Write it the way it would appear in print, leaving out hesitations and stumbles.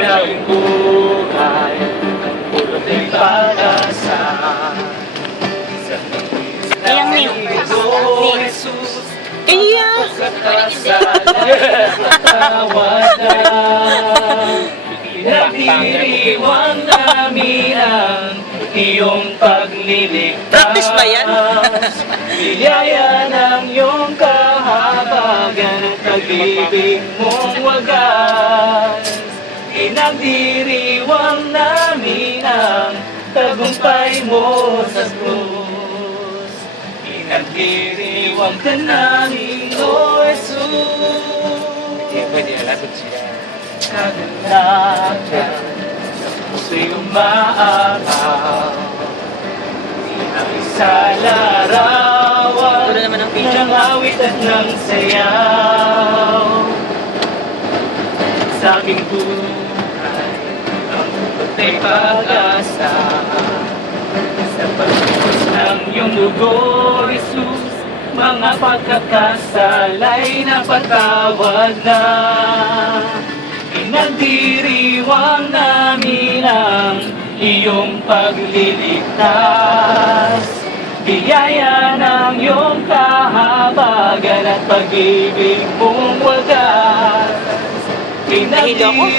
ng buhay, pulot ay pag-asa. Ayang niyo. Jesus, Iya. pinagdiriwang namin ang iyong pagliligtas. Practice ba yan? Biyaya ng iyong kahabagan at pag-ibig mong wagas. Pinagdiriwang namin ang tagumpay mo sa krus. Pinagdiriwang ka namin, O Jesus. Pwede alasot siya. Kagalakan puso'y umaataw. Ang isa larawan, Ito na naman ang ng awit at ng sayaw. Sa aking buhay, ang bukod ay pag-asa. Sa pagkakos ng iyong dugo, Jesus, mga pagkakasalay na patawad na. Pinagdiriwang namin ang iyong pagliligtas. Biyaya ng iyong kahabagan at pag-ibig mong wagas. Nahilo ako.